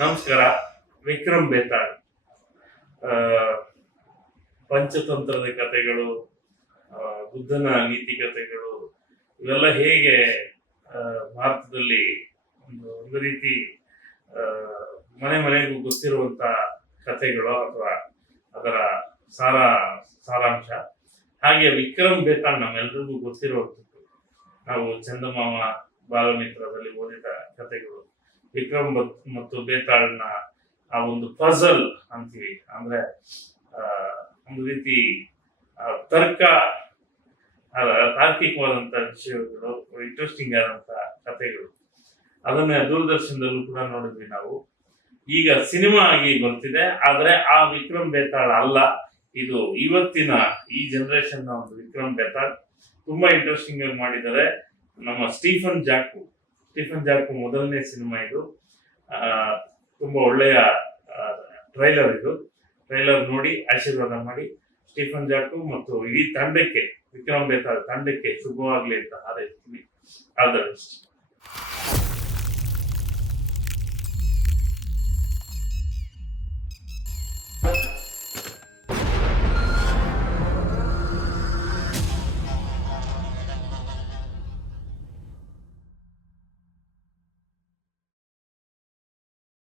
ನಮಸ್ಕಾರ, ವಿಕ್ರಮ್ ಬೇತಾಳ್. ಪಂಚತಂತ್ರದ ಕಥೆಗಳು ಬುದ್ಧನ ನೀತಿ ಕಥೆಗಳು, ಇವೆಲ್ಲ ಹೇಗೆ ಭಾರತದಲ್ಲಿ ಒಂದು ಒಂದು ರೀತಿ ಮನೆ ಮನೆಗೂ ಗೊತ್ತಿರುವಂತ ಕಥೆಗಳು ಅಥವಾ ಅದರ ಸಾರ, ಸಾರಾಂಶ. ಹಾಗೆ ವಿಕ್ರಮ್ ಬೇತಾಳ್ ನಮ್ಮೆಲ್ರಿಗೂ ಗೊತ್ತಿರುವಂಥದ್ದು. ನಾವು ಚಂದಮಾಮ, ಬಾಲಮಿತ್ರದಲ್ಲಿ ಓದಿದ ಕಥೆಗಳು. ವಿಕ್ರಮ್ ಮತ್ತು ಬೇತಾಳ್ನ ಆ ಒಂದು ಪಜಲ್ ಅಂತೀವಿ. ಅಂದ್ರೆ ಒಂದು ರೀತಿ ತರ್ಕ ತಾರ್ಕಿಕವಾದಂತ ವಿಷಯಗಳು ಇಂಟ್ರೆಸ್ಟಿಂಗ್ ಆದಂತ ಕಥೆಗಳು. ಅದನ್ನ ದೂರದರ್ಶನದಲ್ಲೂ ಕೂಡ ನೋಡಿದ್ವಿ ನಾವು. ಈಗ ಸಿನಿಮಾ ಆಗಿ ಬರ್ತಿದೆ. ಆದ್ರೆ ಆ ವಿಕ್ರಮ್ ಬೇತಾಳ್ ಅಲ್ಲ. ಇದು ಇವತ್ತಿನ ಈ ಜನರೇಷನ್ನ ಒಂದು ವಿಕ್ರಮ್ ಬೇತಾಳ್. ತುಂಬಾ ಇಂಟ್ರೆಸ್ಟಿಂಗ್ ಆಗಿ ಮಾಡಿದ್ದಾರೆ ನಮ್ಮ ಸ್ಟೀಫನ್ ಜಾಕು. ಸ್ಟೀಫನ್ ಜಾಕು ಮೊದಲನೇ ಸಿನಿಮಾ ಇದು. ತುಂಬ ಒಳ್ಳೆಯ ಟ್ರೈಲರ್ ಇದು. ಟ್ರೈಲರ್ ನೋಡಿ, ಆಶೀರ್ವಾದ ಮಾಡಿ. ಸ್ಟೀಫನ್ ಜಾಕು ಮತ್ತು ಇಡೀ ತಂಡಕ್ಕೆ, ವಿಕ್ರಮ್ ಬೇತಾಳ್ ತಂಡಕ್ಕೆ ಶುಭವಾಗ್ಲಿ ಅಂತ ಹಾರೈಸ್ತೀನಿ. All the best